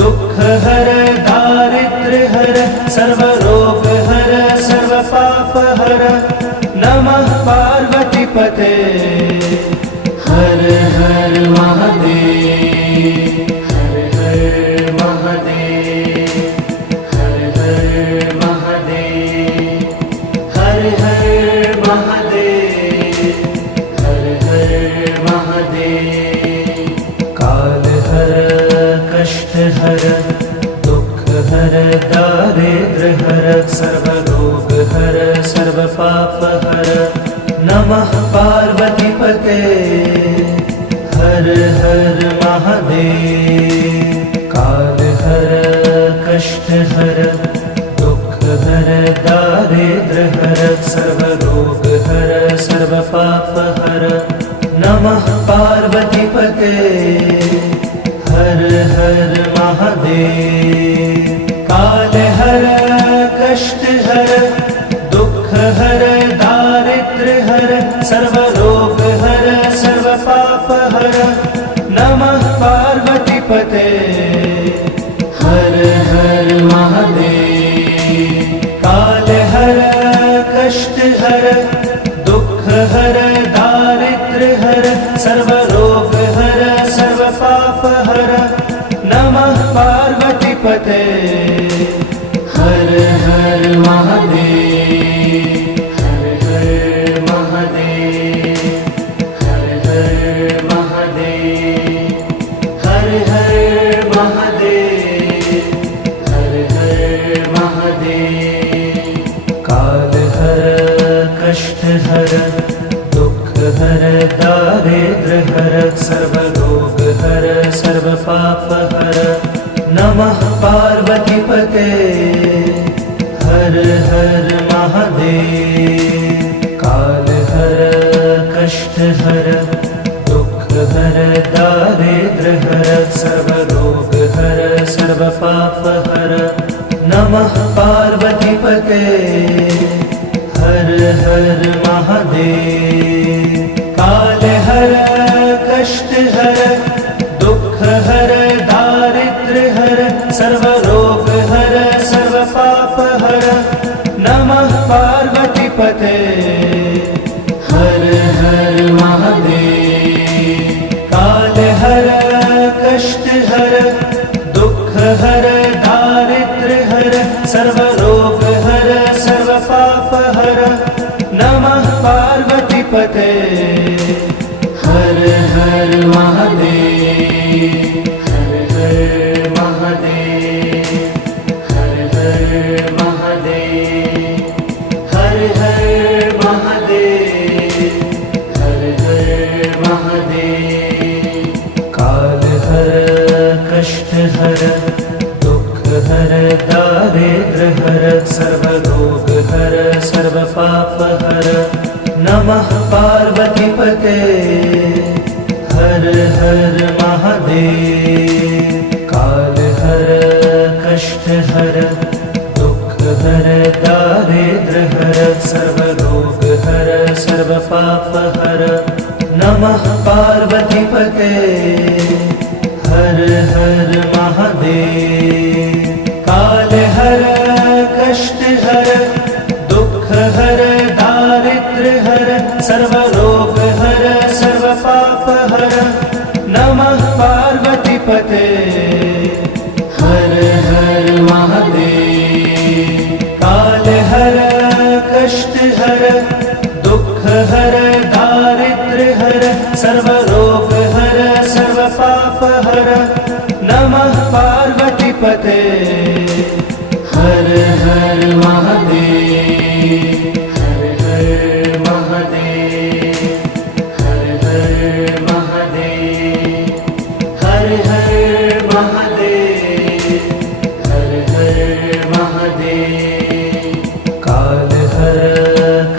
दुख हर दारिद्र हर सर्वरोग हर सर्वपाप हर नमः पार्वतीपते हर हर महादेव हर हर महादेव हर हर महादेव हर हर महादेव हर हर महादेव काल हर कष्ट हर दुख हर दारिद्र हर सर्वरोग हर सर्वपाप हर नमः पार्वतीपते हर हर महादेव काल हर कष्ट हर दुख हर दारिद्र हर सर्वरोग हर सर्वपाप हर नमः पार्वतीपते हर हर महादेव। काल हर कष्ट हर दुख हर दारिद्र्य हर सर्व रोग हर सर्व पाप हर नमः पार्वती पते। हर हर महादेव। काल हर कष्ट हर दुख हर दारिद्र्य हर सर्व रोग हर सर्व पाप हर नमः पार्वती पते। हर हर महादेव। हर हर महादेव। हर हर महादेव। हर हर महादेव। हर हर महादेव। काल हर कष्ट हर दुख हर दारिद्र्य हर सर्व रोग हर सर्व पाप हर नमः पार्वती पते। हर हर महादेव। काल हर कष्ट हर दुख हर दारिद्र्य हर सर्व रोग हर सर्व पाप हर नमः पार्वती पते। हर हर महादेव। काल हर कष्ट हर दुख हर दारिद्र्य हर सर्व रोग हर सर्व पाप हर नमः पार्वती पते। हर हर महादेव। काल हर कष्ट हर दुख हर दारिद्र्य हर सर्व रोग हर सर्व पाप हर नमः पार्वती पते। हर हर महादेव। हर हर महादेव। हर हर महादेव। हर हर महादेव। हर हर महादेव। काल हर कष्ट हर दुख हर दारिद्र्य हर सर्व रोग हर सर्व पाप हर नमः पार्वती पते। हर हर महादेव। काल हर कष्ट हर दुख हर दारिद्र्य हर सर्व रोग हर सर्व पाप हर नमः पार्वती पते। हर हर महादेव। काल हर कष्ट हर दुख हर दारिद्र्य हर सर्व रोग हर सर्व पाप हर नमः पार्वती पते। हर हर महादेव। काल हर कष्ट हर दुख हर दारिद्र्य हर सर्व रोग हर सर्व पाप हर नमः पार्वती पते। हर हर महादेव। हर हर महादेव। हर हर महादेव। हर हर महादेव। हर हर महादेव। काल हर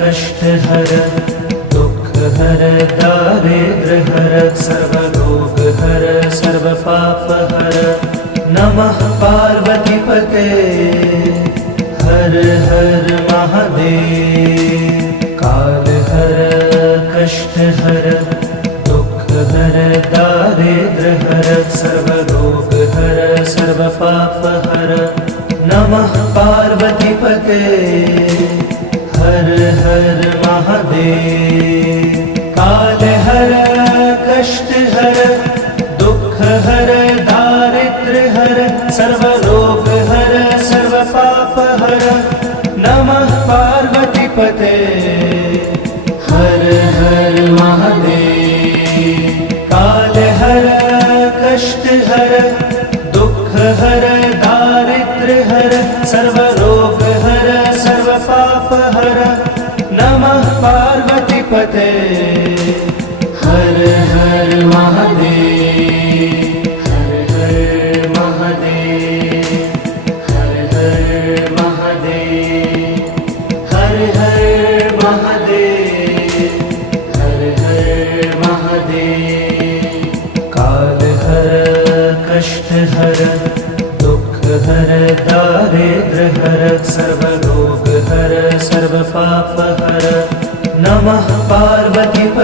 कष्ट हर दुख हर दारिद्र्य हर सर्व रोग हर सर्व पाप हर नमः पार्वती पते। हर हर महादेव। काल हर कष्ट हर दुख हर दारिद्र्य हर सर्व रोग हर सर्व पाप हर नमः पार्वती पते। हर हर महादेव। काल हर कष्ट हर दुख हर दारिद्र्य हर सर्व रोग हर सर्व पाप हर नमः पार्वती पते। हर हर महादेव। काल हर कष्ट हर दुख हर दारिद्र्य हर सर्व रोग हर सर्व पाप हर नमः पार्वती पते। हर हर महादेव। हर हर महादेव। हर हर महादेव। हर हर महादेव। हर हर महादेव। काल हर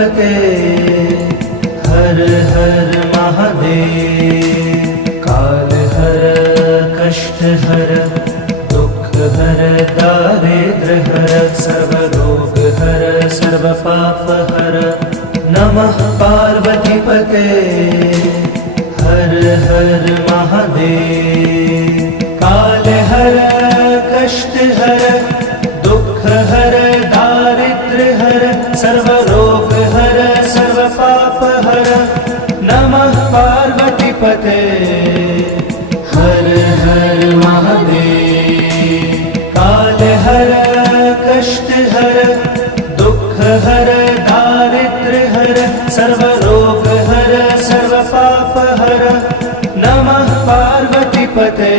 पते हर हर महादेव। काल हर कष्ट हर दुख हर दारिद्र हर सर्व रोग हर सर्व पाप हर। नमः पार्वती पते हर हर महादेव। काल हर कष्ट हर दुख हर दारिद्र हर सर्व रोग हर सर्व पाप हर। नमः पार्वती पते हर हर महादेव। काल हर कष्ट हर दुख हर दारिद्र हर सर्व रोग हर सर्व पाप हर। नमः पार्वती पते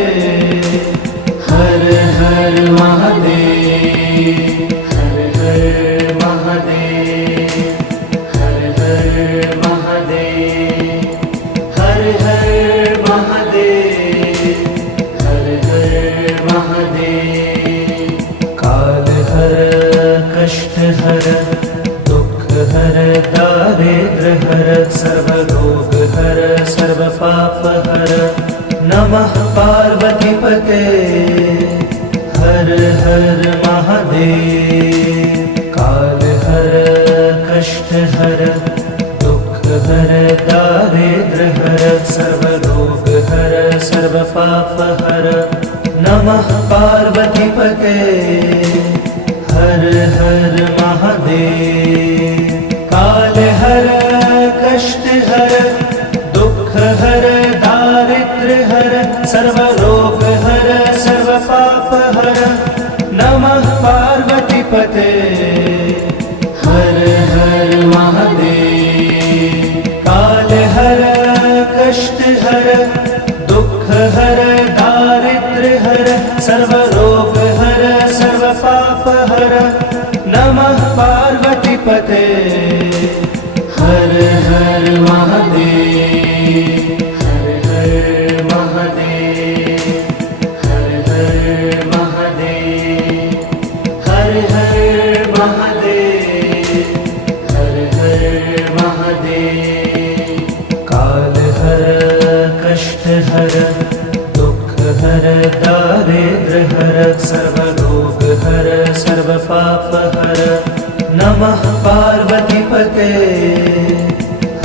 हर हर महादेव। हर हर महादेव। हर हर महादेव। हर हर महादेव। हर हर महादेव। काल हर कष्ट हर दुख हर दारिद्र हर सर्व रोग हर सर्व पाप हर। नमः पार्वती पते हर हर महादेव। काल हर कष्ट हर दुख हर दारिद्र हर सर्व रोग हर सर्व पाप हर। नमः पार्वती पते हर हर महादेव। काल हर कष्ट हर दुख हर दारिद्र हर सर्व रोग हर सर्व पाप हर। नमः पार्वती पते हर हर महादेव। काल हर कष्ट हर दुख हर दारिद्र हर सर्व रोग हर सर्व पाप हर। नमः पार्वती पते हर हर महादेव। हर हर महादेव। हर हर महादेव। हर हर महादेव। हर हर महादेव। काल हर कष्ट हर दुख हर दारिद्र हर सर्व रोग हर सर्व पाप हर। नमः पार्वती पते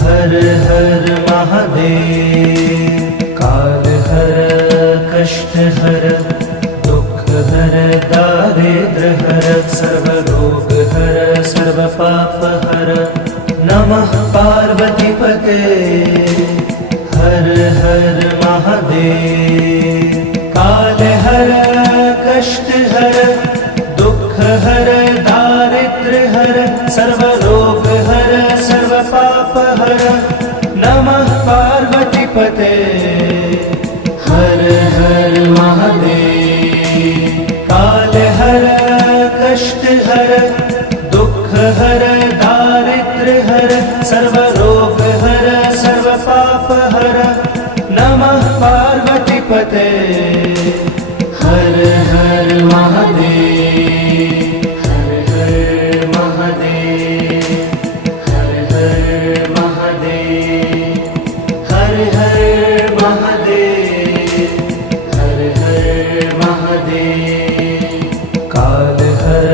हर हर महादेव। काल हर कष्ट हर दुख हर दारिद्र हर सर्व रोग हर सर्व पाप हर। नमः पार्वती पते हर हर महादेव। काल हर कष्ट हर दुख हर दारिद्र हर सर्व रोग हर सर्व पाप हर। नमः पार्वती पते हर हर महादेव। काल हर कष्ट हर दुख हर दारिद्र हर सर्व रोग हर सर्व पाप हर। नमः पार्वती पते हर हर महादेव। हर हर महादेव। हर हर महादेव। हर हर महादेव। हर हर महादेव। काल हर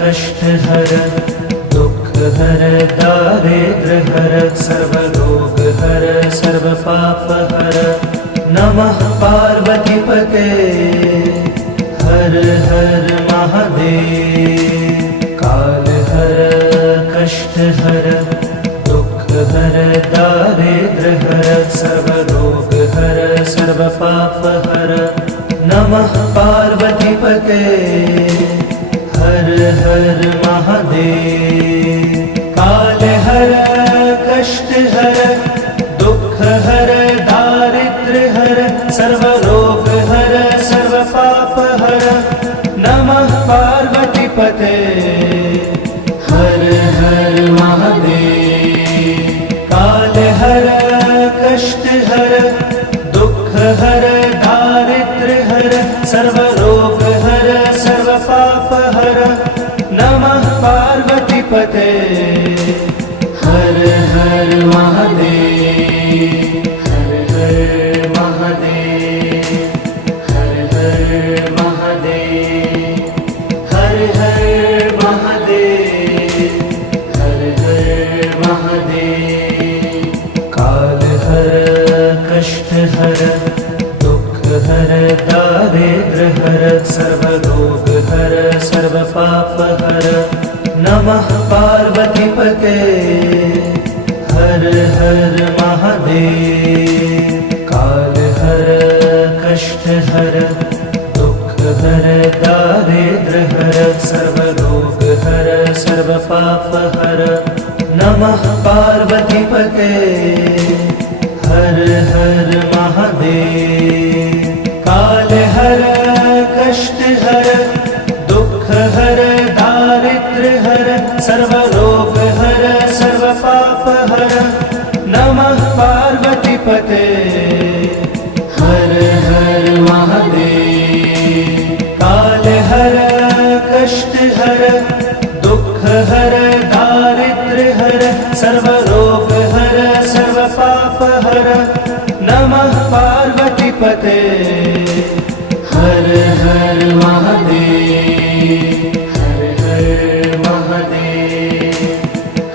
कष्ट हर दुख हर दारिद्र हर सर्व रोग हर सर्व पाप हर। नमः पार्वती पते हर हर महादेव। काल हर कष्ट हर दुख हर दारिद्र हर सर्व रोग हर सर्व पाप हर। नमः पार्वती पते हर हर महादेव। काल हर कष्ट हर दुख हर दारिद्र हर सर्व रोग हर सर्व पाप हर। नमः पार्वती पते हर हर महादेव। काल हर कष्ट हर दुख हर दारिद्र हर सर्व रोग हर सर्व पाप हर। नमः पार्वती पते हर दारिद्र्य हर सर्वरोग हर सर्वपाप हर नमः पार्वतीपते हर हर महादेव। काल हर कष्ट हर दुख हर दारिद्र्य हर सर्वरोग हर सर्वपाप हर नमः पार्वतीपते हर हर महादेव। काल हर कष्ट हर दुख हर दारिद्र्य हर सर्वरोग हर सर्वपाप हर नमः पार्वतीपते हर हर महादेव। काल हर कष्ट हर दुख हर दारिद्र्य हर सर्वरोग हर सर्वपाप हर नमः पार्वतीपते हर हर महादेव। हर हर महादेव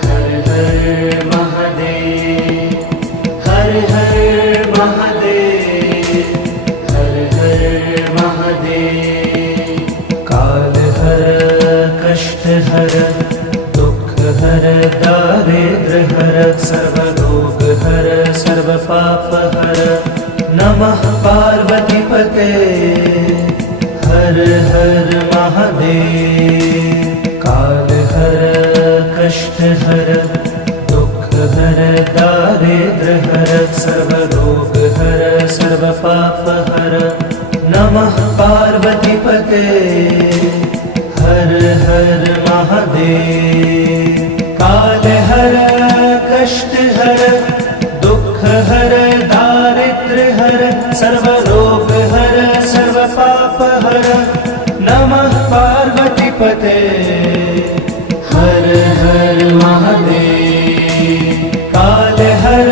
हर हर महादेव हर हर महादेव हर हर महादेव। काल हर कष्ट हर दुख हर दारिद्र्य हर सर्वरोग हर सर्वपाप हर नमः पार्वतीपते हर हर महादेव। काल हर कष्ट हर दुख हर दारिद्र्य हर सर्वरोग हर सर्वपाप हर नमः पार्वतीपते हर हर महादेव। काल हर कष्ट हर दुख हर दारिद्र्य हर सर्वरोग हर सर्वपाप हर नमः पार्वतीपते हर हर महादेव। काल हर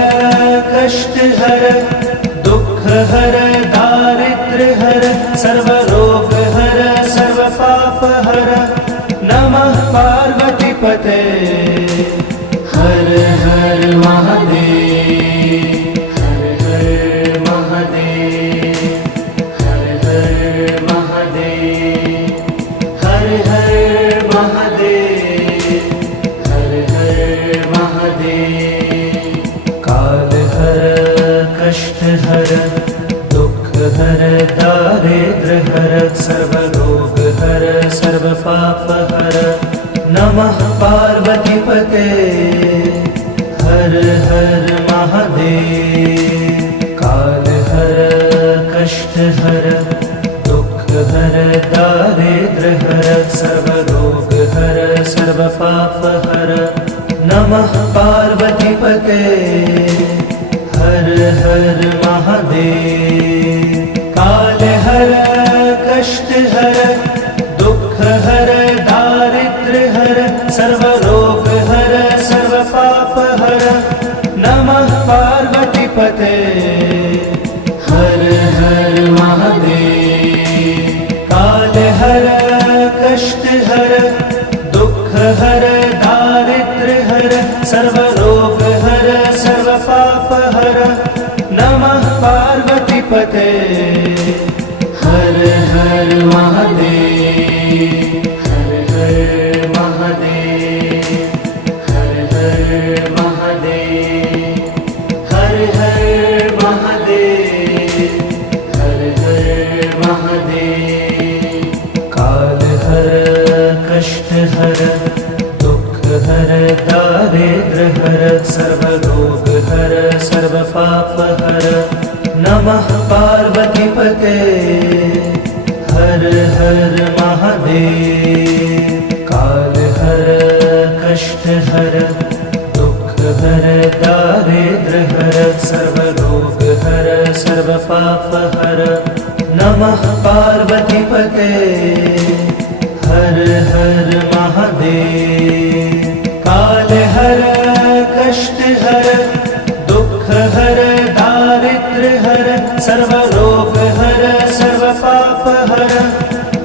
कष्ट हर दुख हर दारिद्र्य हर सर्वरोग हर सर्वपाप हर नमः पार्वतीपते हर हर महादेव। हर हर महादेव हर हर महादेव हर हर महादेव हर हर महादेव। काल हर कष्ट हर दुख हर दारिद्र्य हर सर्वरोग हर सर्वपाप हर नमः पार्वतीपते हर हर महादेव। काल हर कष्ट हर दुख हर दारिद्र्य हर सर्वरोग हर सर्वपाप हर नमः पार्वतीपते हर हर महादेव। काल हर कष्ट हर दुख हर दारिद्र्य हर सर्वरोग हर सर्वपाप हर नमः पार्वतीपते हर हर महादेव। काल हर कष्ट हर दुख हर दारिद्र्य हर सर्वरोग हर सर्वपाप हर नमः पार्वतीपते हर हर महादेव। हर हर महादेव हर हर महादेव हर हर महादेव हर हर महादेव। काल हर कष्ट हर दुख हर दारिद्र्य हर सर्वरोग हर सर्वपाप हर नमः पार्वतीपते हर हर महादेव। काल हर कष्ट हर दुख हर दारिद्र्य हर सर्वरोग हर सर्वपाप हर नमः पार्वतीपते हर हर महादेव। काल हर कष्ट हर दुख हर दारिद्र्य हर सर्वरोग हर सर्वपाप हर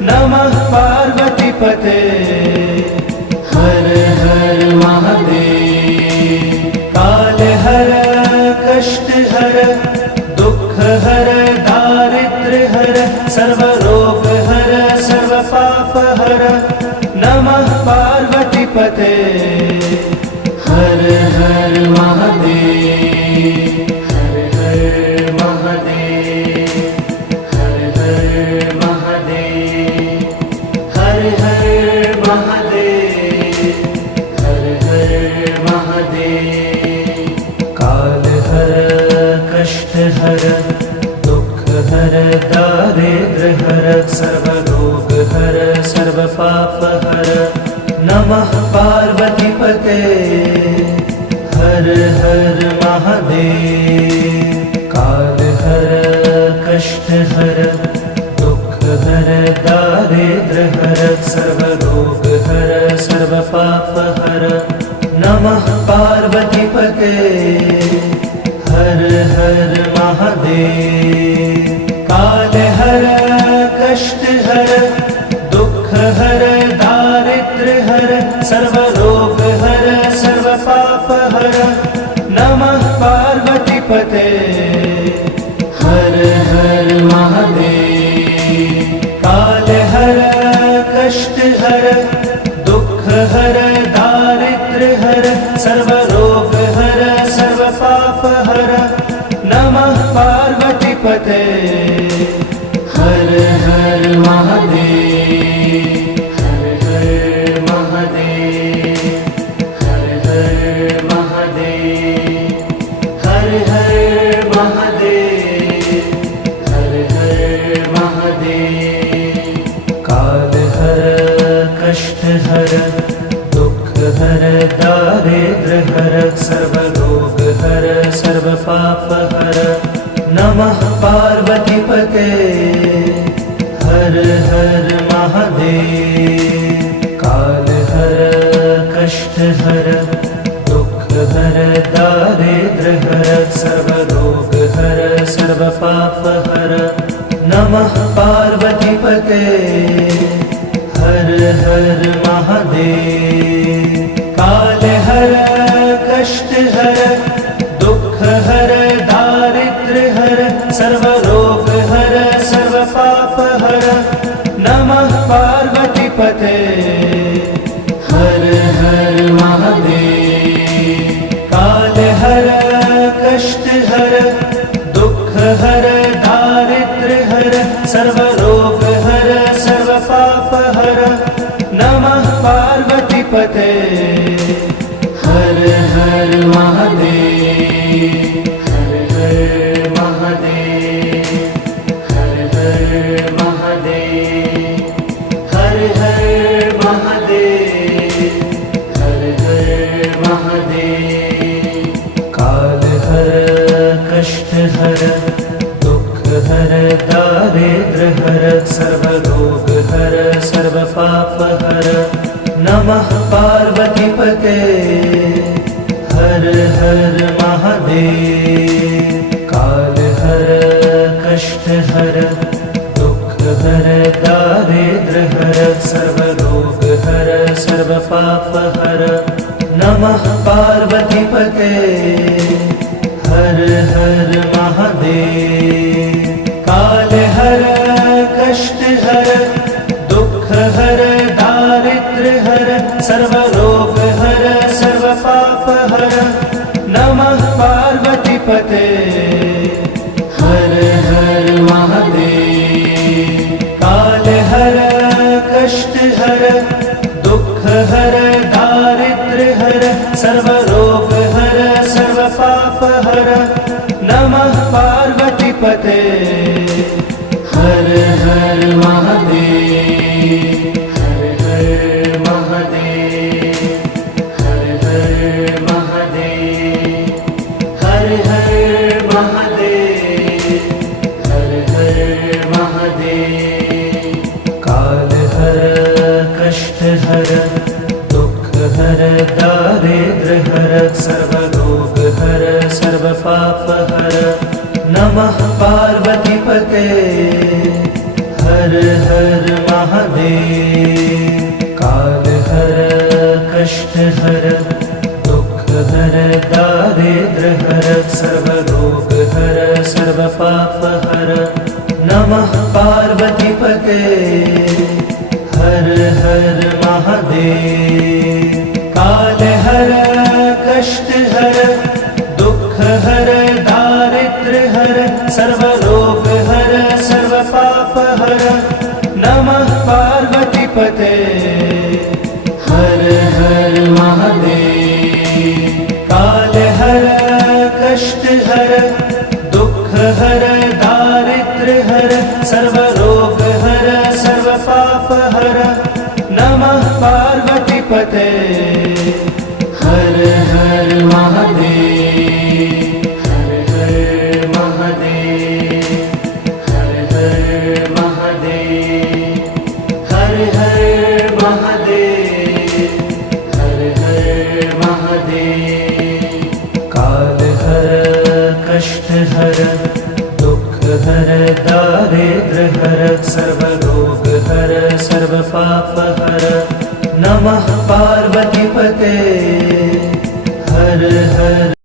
नमः पार्वतीपते हर हर महादेव। काल हर कष्ट हर दुख हर दारिद्र्य सर्वरोग हर सर्व पाप हर नमः पार्वतीपते हर हर महादेव हर हर महादेव हर हर महादेव हर हर महादेव हर हर महादेव काल हर कष्ट हर दुख हर दारिद्र हर सर्वरोग हर सर्व पाप हर नमः पार्वतीपते हर हर महादेव काल हर कष्ट हर दुख हर दारिद्र हर सर्वरोग हर सर्व पाप हर नमः पार्वतीपते हर हर महादेव काल हर कष्ट हर दुख हर दारिद्र हर सर्वरोग हर सर्व पाप हर नमः पार्वतीपते हर हर महादेव काल हर कष्ट हर दुख हर दारिद्र हर सर्वरोग हर सर्व पाप हर नमः पार्वतीपते हर हर महादेव हर हर महादेव हर हर महादेव हर हर महादेव हर हर महादेव काल हर कष्ट हर दुख हर दारिद्र हर सर्वरोग हर सर्व पाप हर नमः पार्वतीपते हर हर महादेव काल हर कष्ट हर दुख हर दारिद्र हर सर्वरोग हर सर्व पाप हर नमः पार्वतीपते हर हर महादेव काल हर कष्ट हर दुख हर दारिद्र हर सर्वरोग हर सर्व पाप हर नमः पार्वतीपते हर हर महादेव काल हर कष्ट हर दुख हर दारिद्र हर सर्वरोग हर सर्व पाप हर नमः पार्वतीपते हर हर महादेव हर हर महादेव हर हर महादेव हर हर महादेव हर हर महादेव काल हर कष्ट हर दुख हर दारिद्र हर सर्वरोग हर सर्व पाप हर नमः पार्वतीपते हर हर महादेव काल हर कष्ट हर दुख हर दारिद्र हर सर्वरोग हर सर्व पाप हर नमः पार्वतीपते हर हर महादेव काल हर कष्ट हर दुख हर दारिद्र हर सर्वरोग हर सर्व पाप हर नमः पार्वतीपते हर हर महादेव काल हर कष्ट हर दुख हर दारिद्र हर सर्वरोग हर सर्व पाप हर नमः पार्वतीपते हर हर महादेव हर हर महादेव हर हर महादेव हर हर महादेव हर हर महादेव काल हर कष्ट हर दुख हर दारिद्र हर सर्वरोग हर सर्व पाप हर नमः पार्वतीपते हर हर महादेव काल हर कष्ट हर दुख हर दारिद्र हर सर्वरोग हर सर्व पाप हर नमः पार्वतीपते हर हर महादेव। काल हर कष्ट हर दुख हर दारिद्र्य हर सर्वरोग हर सर्व पाप हर नमः पार्वतीपते हर हर महादेव। काल हर कष्ट हर दुख हर दारिद्र्य हर सर्वरोग हर सर्व पाप हर नमः पार्वतीपते हर हर महादेव। हर हर महादेव हर हर महादेव। हर हर महादेव हर हर महादेव। काल हर कष्ट हर दुख हर दारिद्र्य हर सर्वरोग हर सर्व पाप हर नमः पार्वतीपते हर हर